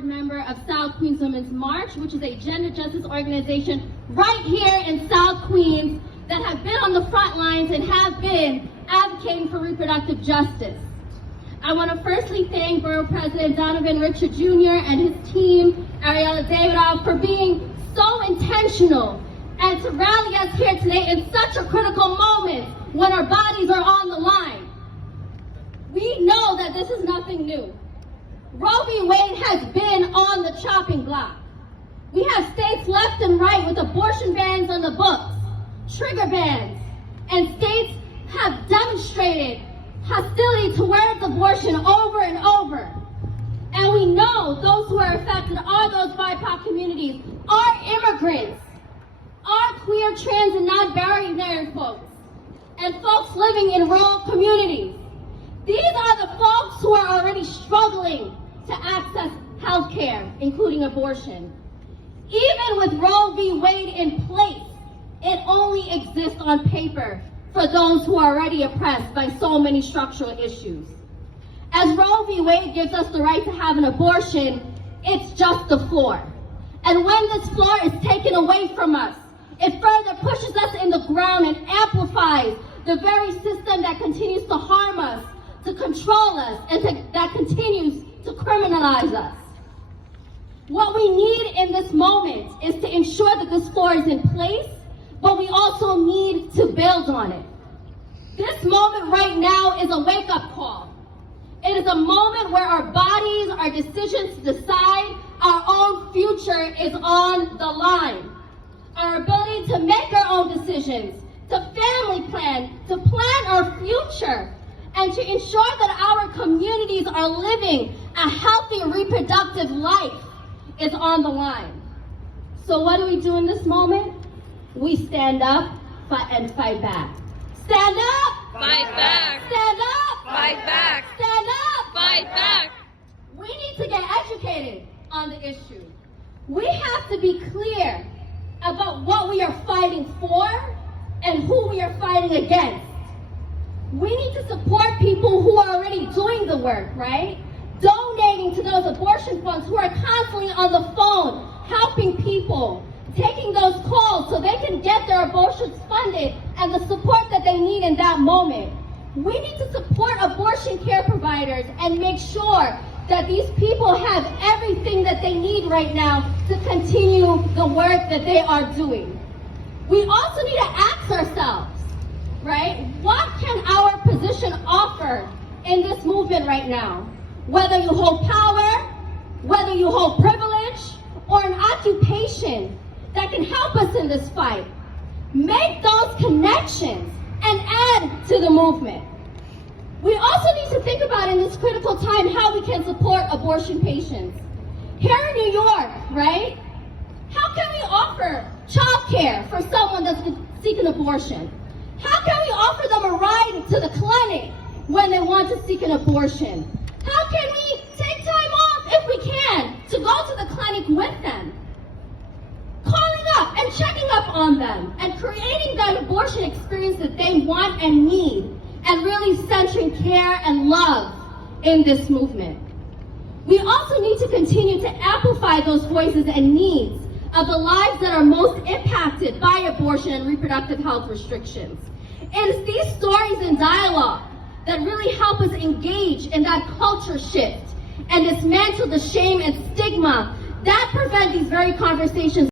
board member of South Queens Women's March, which is a gender justice organization right here in South Queens that have been on the front lines and have been advocating for reproductive justice. I want to firstly thank Borough President Donovan Richard Jr. and his team, Ariella Davidoff, for being so intentional and to rally us here today in such a critical moment when our bodies are on the line. We know that this is nothing new. Roe v. Wade has been on the chopping block. We have states left and right with abortion bans on the books, trigger bans, and states have demonstrated hostility towards abortion over and over. And we know those who are affected are those BIPOC communities, are immigrants, are queer, trans, and non-binary folks, and folks living in rural communities. These are the folks who are already struggling to access health care, including abortion. Even with Roe v. Wade in place, it only exists on paper for those who are already oppressed by so many structural issues. As Roe v. Wade gives us the right to have an abortion, it's just the floor. And when this floor is taken away from us, it further pushes us in the ground and amplifies the very system that continues to harm us, to control us, and that continues to criminalize us. What we need in this moment is to ensure that this floor is in place, but we also need to build on it. This moment right now is a wake-up call. It is a moment where our bodies, our decisions to decide our own future is on the line. Our ability to make our own decisions, to family plan, to plan our future, and to ensure that our communities are living a healthy reproductive life is on the line. So what do we do in this moment? We stand up and fight back. Stand up! Fight back! Stand up! Fight back! Stand up! Fight back! We need to get educated on the issue. We have to be clear about what we are fighting for and who we are fighting against. We need to support people who are already doing the work, right? Donating to those abortion funds who are constantly on the phone, helping people, taking those calls so they can get their abortions funded and the support that they need in that moment. We need to support abortion care providers and make sure that these people have everything that they need right now to continue the work that they are doing. We also need to ask ourselves, right? What can our position offer in this movement right now? Whether you hold power, whether you hold privilege, or an occupation that can help us in this fight. Make those connections and add to the movement. We also need to think about in this critical time how we can support abortion patients. Here in New York, right? How can we offer childcare for someone that's seeking abortion? How can we offer them a ride to the clinic when they want to seek an abortion? How can we take time off, if we can, to go to the clinic with them? Calling up and checking up on them and creating that abortion experience that they want and need, and really centering care and love in this movement. We also need to continue to amplify those voices and needs of the lives that are most impacted by abortion and reproductive health restrictions. It is these stories and dialogue that really help us engage in that culture shift and dismantle the shame and stigma that prevent these very conversations